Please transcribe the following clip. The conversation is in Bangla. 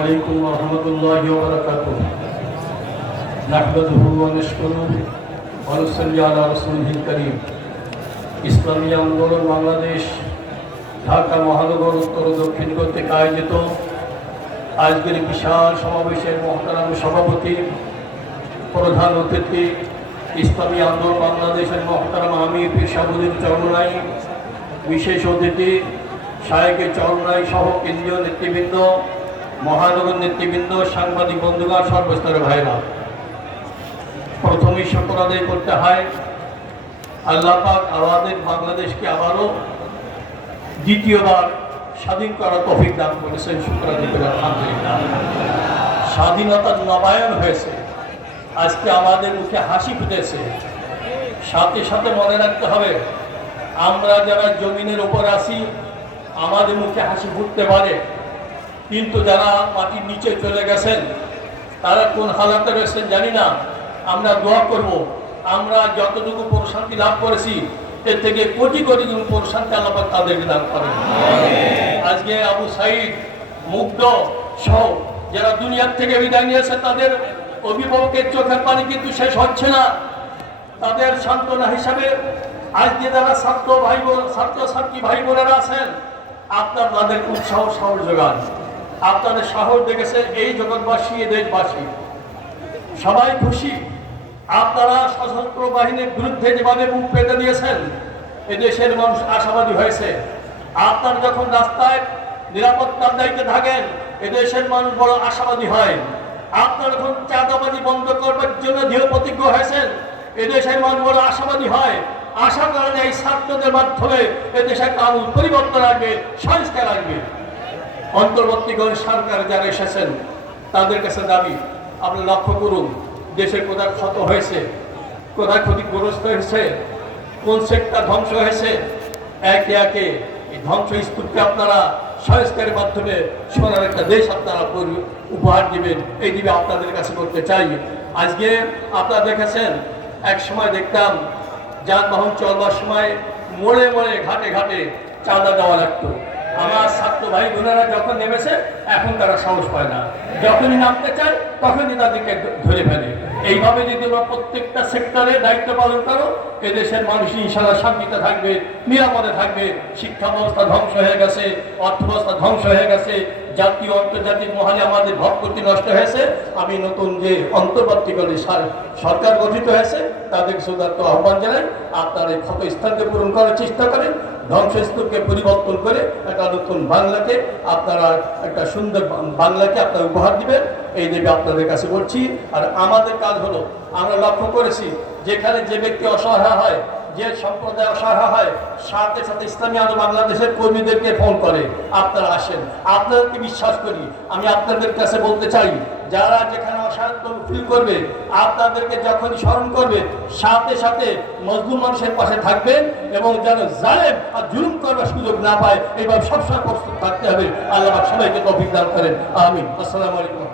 عليكم ورحمة الله وبركاته نحمده ونشكره ونصلي على رسوله الكريم ইসলামী আন্দোলন বাংলাদেশ ঢাকা মহানগর উত্তর ও দক্ষিণ কর্তৃক আয়োজিত আজকের বিশাল সমাবেশের মহতারাম সভাপতি প্রধান অতিথি ইসলামী আন্দোলন বাংলাদেশের মহতারাম আমির পীর সাহেবুদ্দিন চরমনাই, বিশেষ অতিথি শায়েখে চরমনাই সহ কেন্দ্রীয় নেতৃবৃন্দ, মহানগর নেতৃবৃন্দ, সাংবাদিক বন্ধুগণ, সর্বস্তরের ভাইরা, প্রথমেই শুকর আদায় করতে হয় আল্লাহ পাক আমাদের বাংলাদেশকে আবারও দ্বিতীয়বার স্বাধীন করার তৌফিক দান করেছেন। শুকর আদায় করে আলহামদুলিল্লাহ। স্বাধীনতার নবায়ন হয়েছে, আজকে আমাদের মুখে হাসি ফুটেছে। সাথে সাথে মনে রাখতে হবে, আমরা যারা জমিনের উপর আছি আমাদের মুখে হাসি ফুটতে পারে, কিন্তু যারা মাটির নিচে চলে গেছেন তারা কোন হালাতে রয়েছেন জানি না। আমরা দোয়া করব, আমরা যতটুকু প্রশান্তি লাভ করেছি এর থেকে কোটি কোটি গুণ প্রশান্তি আল্লাহ পাক তাদেরকে দান করেন। আজকে আবু সাইদ, মুগ্ধ সহ যারা দুনিয়ার থেকে বিদায় নিয়েছে তাদের অভিভাবকের চোখের পানি কিন্তু শেষ হচ্ছে না। তাদের সান্ত্বনা হিসাবে আজকে যারা ছাত্রছাত্রী ভাই বোনেরা আছেন, আপনার তাদের উৎসাহ সাহস যোগান। আপনাদের সাহস দেখেছে এই জগৎবাসী, এই দেশবাসী সবাই খুশি। আপনারা সশস্ত্র বাহিনীর বিরুদ্ধে যেভাবে মুখ পেতে দিয়েছেন, এ দেশের মানুষ আশাবাদী হয়েছে। আপনারা যখন রাস্তায় নিরাপত্তার দায়িত্বে থাকেন, এ দেশের মানুষ বড় আশাবাদী হয়। আপনারা যখন চাঁদাবাজি বন্ধ করবার জন্য দৃঢ় প্রতিজ্ঞ হয়েছেন, এ দেশের মানুষ বড় আশাবাদী হয়। আশা করেন এই ছাত্রদের মাধ্যমে এ দেশে কানুন পরিবর্তন আসবে, সংস্কার আসবে। অন্তর্বর্তীকালীন সরকার যারা এসেছেন তাদের কাছে দাবি, আপনি লক্ষ্য করুন দেশের কোথায় ক্ষত হয়েছে, কোথায় ক্ষতিগ্রস্ত হয়েছে, কোন সেক্টর ধ্বংস হয়েছে। একে একে এই ধ্বংস স্তূপকে আপনারা সংস্কারের মাধ্যমে সোনার একটা দেশ আপনারা উপহার দিবেন, এই দিবে আপনাদের কাছে করতে চাই। আজকে আপনারা দেখেছেন, এক সময় দেখতাম যানবাহন চলবার সময় মোড়ে মোড়ে ঘাটে ঘাটে চাঁদা দেওয়া লাগতো। আমার ছাত্র ভাই বোনেরা যখন নেমেছে এখন তারা সাহস পায় না, যখনই নামতে চায় তখনই তাদেরকে ধরে ফেলে। এইভাবে যদি আমরা প্রত্যেকটা সেক্টরে দায়িত্ব পালন করো, এদেশের মানুষ ইনশাআল্লাহ শান্তিতে থাকবে, নিরাপদে থাকবে। শিক্ষা ব্যবস্থা ধ্বংস হয়ে গেছে, অর্থ ব্যবস্থা ধ্বংস হয়ে গেছে, জাতীয় আন্তর্জাতিক মহলে আমাদের ভাবমূর্তি নষ্ট হয়েছে। আমি নতুন যে অন্তর্বর্তীকালীন সরকার গঠিত হয়েছে তাদের সুদার্থ আহ্বান জানাই, আপনারা এই ক্ষত স্থানকে পূরণ করার চেষ্টা করেন। ধ্বংসস্তূপকে পরিবর্তন করে একটা নতুন বাংলাকে, আপনারা একটা সুন্দর বাংলাকে আপনারা উপহার দিবেন, এই দেবে আপনাদের কাছে বলছি। আর আমাদের কাজ হলো, আমরা লক্ষ্য করেছি যেখানে যে ব্যক্তি অসহায় হয়, যে সম্প্রদায় অসহায় হয়, সাথে সাথে ইসলামী আন্দোলন বাংলাদেশের কর্মীদেরকে ফোন করে, আপনারা আসেন। আপনাদেরকে বিশ্বাস করি, আমি আপনাদের কাছে বলতে চাই, যারা যেখানে অসহায়ত্ব ফিল করবে আপনাদেরকে যখনই স্মরণ করবে, সাথে সাথে মজলুম মানুষের পাশে থাকবেন এবং যেন জালেম আর জুলুম করবার সুযোগ না পায়, এইভাবে সবসময় প্রস্তুত থাকতে হবে। আল্লাহ সবাইকে তৌফিক দান করেন। আমিন। আসসালামু আলাইকুম।